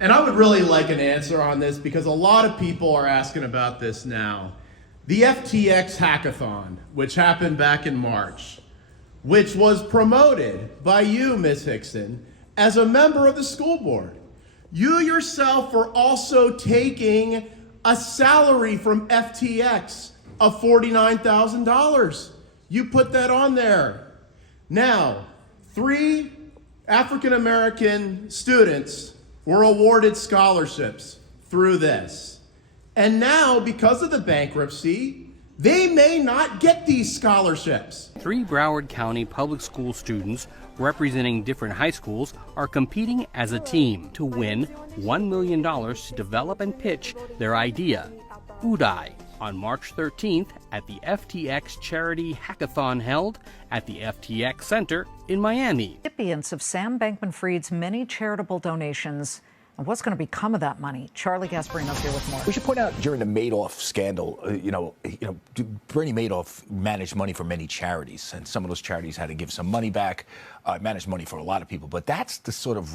And I would really like an answer on this because a lot of people are asking about this now. The FTX Hack-a-Thon, which happened back in March, which was promoted by you, Ms. Hixon, as a member of the school board. You yourself were also taking a salary from FTX of $49,000. You put that on there. Now, 3 African-American students were awarded scholarships through this. And now, because of the bankruptcy, they may not get these scholarships. 3 Broward County public school students representing different high schools are competing as a team to win $1 million to develop and pitch their idea, Udai, on March 13th at the FTX Charity Hack-a-Thon held at the FTX Center in Miami. Recipients of Sam Bankman-Fried's many charitable donations. And what's going to become of that money? Charlie Gasparino's here with more. We should point out during the Madoff scandal, Bernie Madoff managed money for many charities, and some of those charities had to give some money back, managed money for a lot of people. But that's the sort of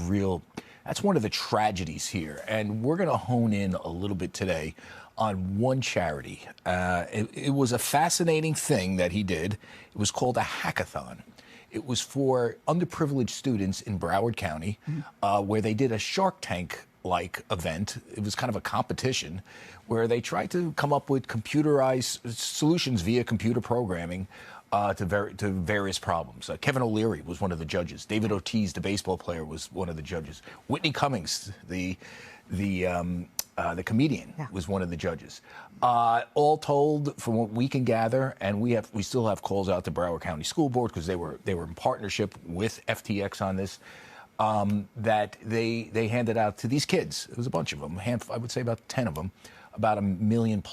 that's one of the tragedies here. And we're going to hone in a little bit today on one charity. It was a fascinating thing that he did. It was called a hackathon. It was for underprivileged students in Broward County, where they did a Shark Tank-like event. It was kind of a competition where they tried to come up with computerized solutions via computer programming to various problems. Kevin O'Leary was one of the judges. David Ortiz, the baseball player, was one of the judges. Whitney Cummings, the comedian, was one of the judges. All told, from what we can gather, and we still have calls out to Broward County School Board because they were in partnership with FTX on this, that they handed out to these kids. It was a bunch of them, I would say about 10 of them, about $1 million+.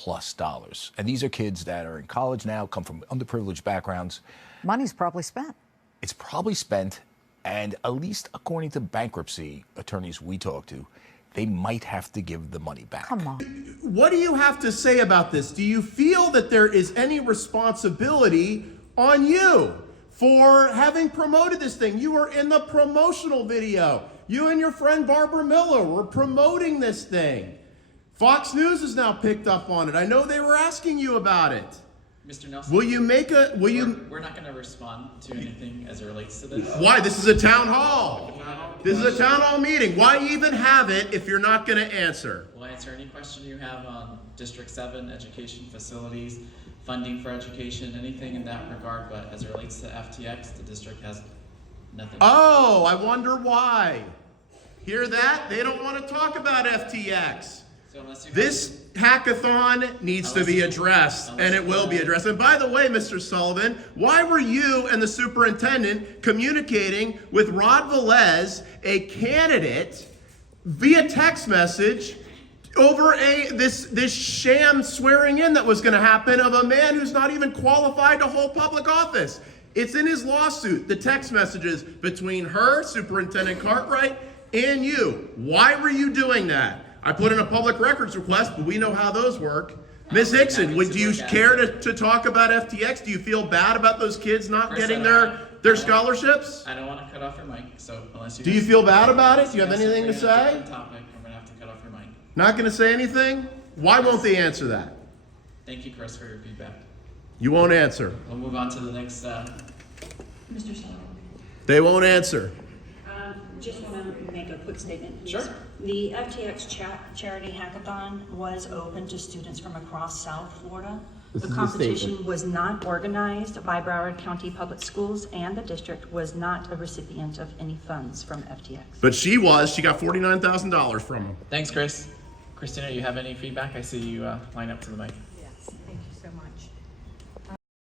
And these are kids that are in college now, come from underprivileged backgrounds. Money's probably spent. It's probably spent, and at least according to bankruptcy attorneys we talked to, they might have to give the money back. Come on. What do you have to say about this? Do you feel that there is any responsibility on you for having promoted this thing? You were in the promotional video. You and your friend Barbara Miller were promoting this thing. Fox News has now picked up on it. I know they were asking you about it. Mr. Nelson, we're not going to respond to anything as it relates to this. Why? This is a town hall. This is a town hall meeting. Why even have it if you're not going to answer? We'll answer any question you have on District 7, education facilities, funding for education, anything in that regard. But as it relates to FTX, the district has nothing. Oh, I wonder why. Hear that? They don't want to talk about FTX. This hackathon needs to be addressed, and it will be addressed. And by the way, Mr. Sullivan, why were you and the superintendent communicating with Rod Velez, a candidate, via text message over this sham swearing in that was going to happen of a man who's not even qualified to hold public office? It's in his lawsuit, the text messages between her, Superintendent Cartwright, and you. Why were you doing that? I put in a public records request, but we know how those work. Ms. Hixon, do you care to talk about FTX? Do you feel bad about those kids not getting their scholarships? I don't want to cut off your mic, so unless you... Do you feel bad about it? Do you have anything to say? Topic, I'm going to have to cut off your mic. Not going to say anything? Why won't they answer that? Thank you, Chris, for your feedback. You won't answer. We'll move on to the next... Mr. Sullivan. They won't answer. Just want to make a quick statement. Sure. The FTX Charity Hackathon was open to students from across South Florida. The competition was not organized by Broward County Public Schools, and the district was not a recipient of any funds from FTX. But she was. She got $49,000 from them. Thanks, Chris. Christina, you have any feedback? I see you line up to the mic.